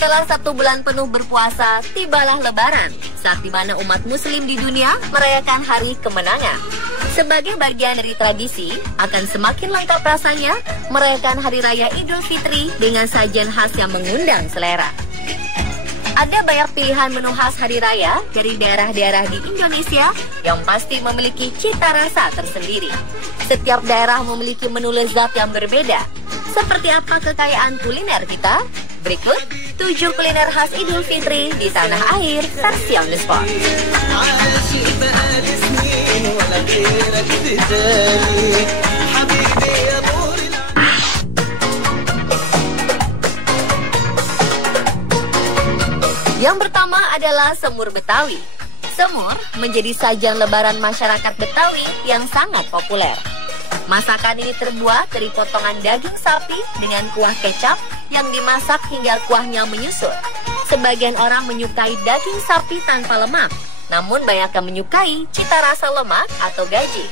Setelah 1 bulan penuh berpuasa, tibalah Lebaran, saat dimana umat muslim di dunia merayakan hari kemenangan. Sebagai bagian dari tradisi, akan semakin lengkap rasanya merayakan Hari Raya Idul Fitri dengan sajian khas yang mengundang selera. Ada banyak pilihan menu khas Hari Raya dari daerah-daerah di Indonesia yang pasti memiliki cita rasa tersendiri. Setiap daerah memiliki menu lezat yang berbeda. Seperti apa kekayaan kuliner kita? Berikut 7 kuliner khas Idul Fitri di tanah air versi on the spot. Yang pertama adalah semur Betawi. Semur menjadi sajian lebaran masyarakat Betawi yang sangat populer. Masakan ini terbuat dari potongan daging sapi dengan kuah kecap yang dimasak hingga kuahnya menyusut. Sebagian orang menyukai daging sapi tanpa lemak, namun banyak yang menyukai cita rasa lemak atau gaji.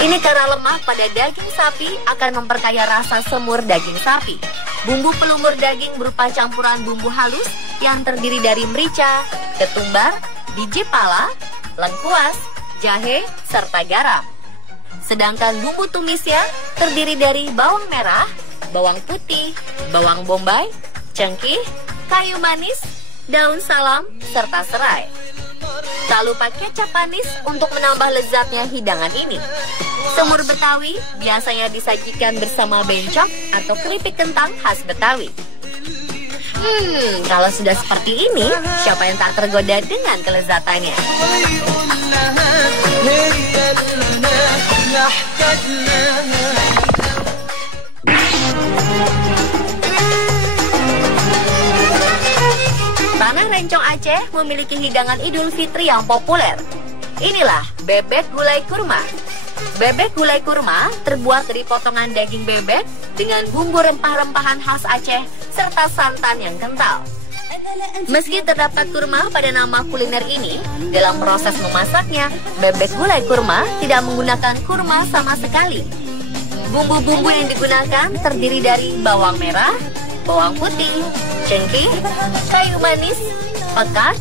Ini karena lemak pada daging sapi akan memperkaya rasa semur daging sapi. Bumbu pelumur daging berupa campuran bumbu halus yang terdiri dari merica, ketumbar, biji pala, lengkuas, jahe, serta garam. Sedangkan bumbu tumisnya terdiri dari bawang merah, bawang putih, bawang bombay, cengkih, kayu manis, daun salam, serta serai. Tak lupa kecap manis untuk menambah lezatnya hidangan ini. Semur Betawi biasanya disajikan bersama bencok atau keripik kentang khas Betawi. Kalau sudah seperti ini, siapa yang tak tergoda dengan kelezatannya? Tanah Rencong Aceh memiliki hidangan Idul Fitri yang populer. Inilah bebek gulai kurma. Bebek gulai kurma terbuat dari potongan daging bebek dengan bumbu rempah-rempahan khas Aceh serta santan yang kental. Meski terdapat kurma pada nama kuliner ini, dalam proses memasaknya, bebek gulai kurma tidak menggunakan kurma sama sekali. Bumbu-bumbu yang digunakan terdiri dari bawang merah, bawang putih, cengkih, kayu manis, pekat,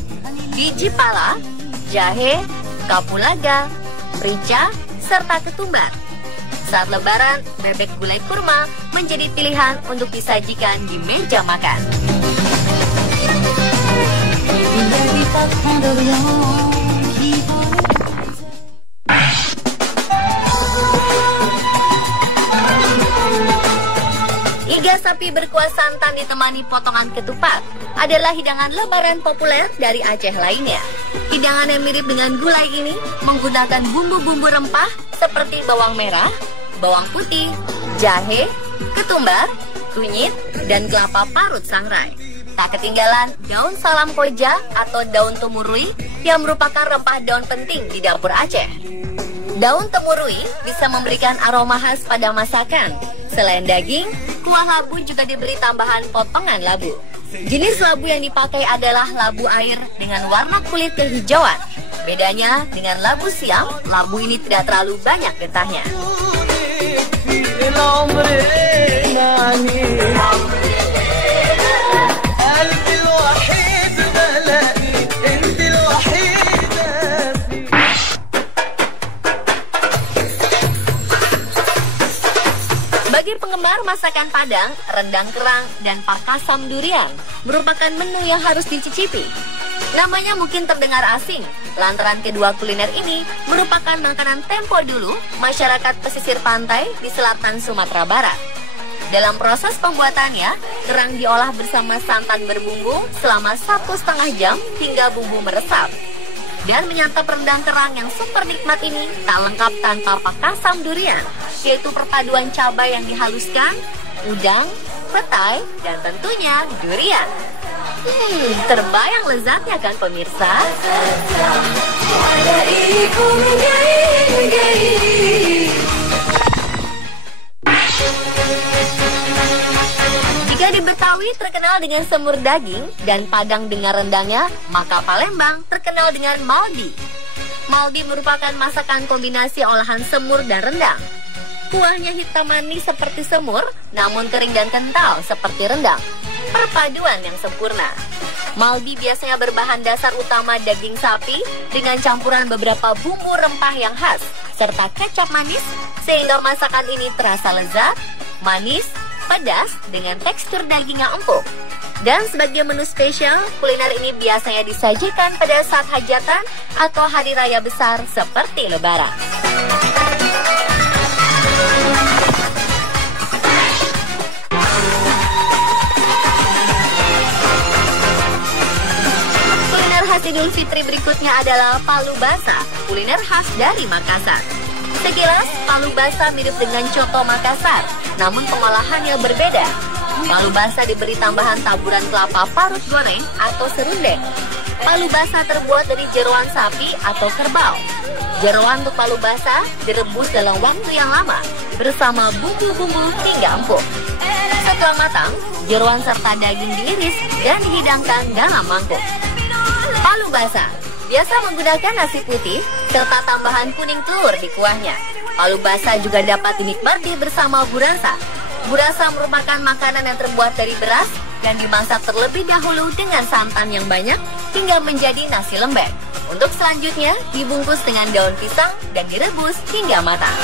biji pala, jahe, kapulaga, merica, serta ketumbar. Saat Lebaran, bebek gulai kurma menjadi pilihan untuk disajikan di meja makan. Iga sapi berkuah santan ditemani potongan ketupat adalah hidangan Lebaran populer dari Aceh lainnya. Hidangan yang mirip dengan gulai ini menggunakan bumbu-bumbu rempah seperti bawang merah, bawang putih, jahe, ketumbar, kunyit, dan kelapa parut sangrai. Tak ketinggalan daun salam koja atau daun temurui yang merupakan rempah daun penting di dapur Aceh. Daun temurui bisa memberikan aroma khas pada masakan. Selain daging, kuah labu juga diberi tambahan potongan labu. Jenis labu yang dipakai adalah labu air dengan warna kulit kehijauan. Bedanya dengan labu siam, labu ini tidak terlalu banyak getahnya. Bagi penggemar masakan Padang, rendang kerang dan pakasam durian merupakan menu yang harus dicicipi. Namanya mungkin terdengar asing, lantaran kedua kuliner ini merupakan makanan tempo dulu masyarakat pesisir pantai di selatan Sumatera Barat. Dalam proses pembuatannya, kerang diolah bersama santan berbumbu selama 1,5 jam hingga bumbu meresap. Dan menyantap rendang kerang yang super nikmat ini tak lengkap tanpa pakasam durian, yaitu perpaduan cabai yang dihaluskan, udang, petai, dan tentunya durian. Terbayang lezatnya kan pemirsa? Jika di Betawi terkenal dengan semur daging dan Padang dengan rendangnya, maka Palembang terkenal dengan malbi. Malbi merupakan masakan kombinasi olahan semur dan rendang. Kuahnya hitam manis seperti semur, namun kering dan kental seperti rendang. perpaduan yang sempurna. Malbi biasanya berbahan dasar utama daging sapi dengan campuran beberapa bumbu rempah yang khas, serta kecap manis, sehingga masakan ini terasa lezat, manis, pedas, dengan tekstur daging yang empuk. Dan sebagai menu spesial, kuliner ini biasanya disajikan pada saat hajatan atau hari raya besar seperti Lebaran. Idul Fitri berikutnya adalah palu basah, kuliner khas dari Makassar. Sekilas, palu basah mirip dengan coto Makassar, namun pengolahannya berbeda. Palu basah diberi tambahan taburan kelapa parut goreng atau serundeng. Palu basah terbuat dari jeroan sapi atau kerbau. Jeroan untuk palu basah direbus dalam waktu yang lama bersama bumbu-bumbu hingga empuk. Setelah matang, jeroan serta daging diiris dan dihidangkan dalam mangkuk. Palu basah biasa menggunakan nasi putih serta tambahan kuning telur di kuahnya. Palu basah juga dapat dinikmati bersama burasa. Burasa merupakan makanan yang terbuat dari beras dan dimasak terlebih dahulu dengan santan yang banyak hingga menjadi nasi lembek. Untuk selanjutnya dibungkus dengan daun pisang dan direbus hingga matang.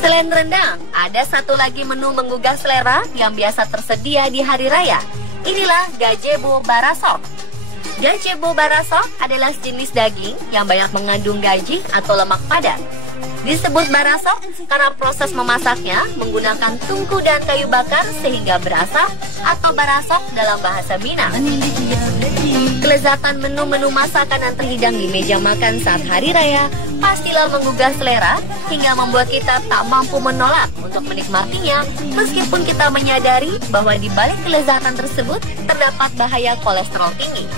Selain rendang, ada satu lagi menu menggugah selera yang biasa tersedia di hari raya. Inilah gazebo barasok. Gazebo barasok adalah jenis daging yang banyak mengandung gaji atau lemak padat. Disebut barasok karena proses memasaknya menggunakan tungku dan kayu bakar sehingga berasap atau barasok dalam bahasa Minang. Kelezatan menu-menu masakan yang terhidang di meja makan saat hari raya pastilah menggugah selera hingga membuat kita tak mampu menolak untuk menikmatinya meskipun kita menyadari bahwa di balik kelezatan tersebut terdapat bahaya kolesterol tinggi.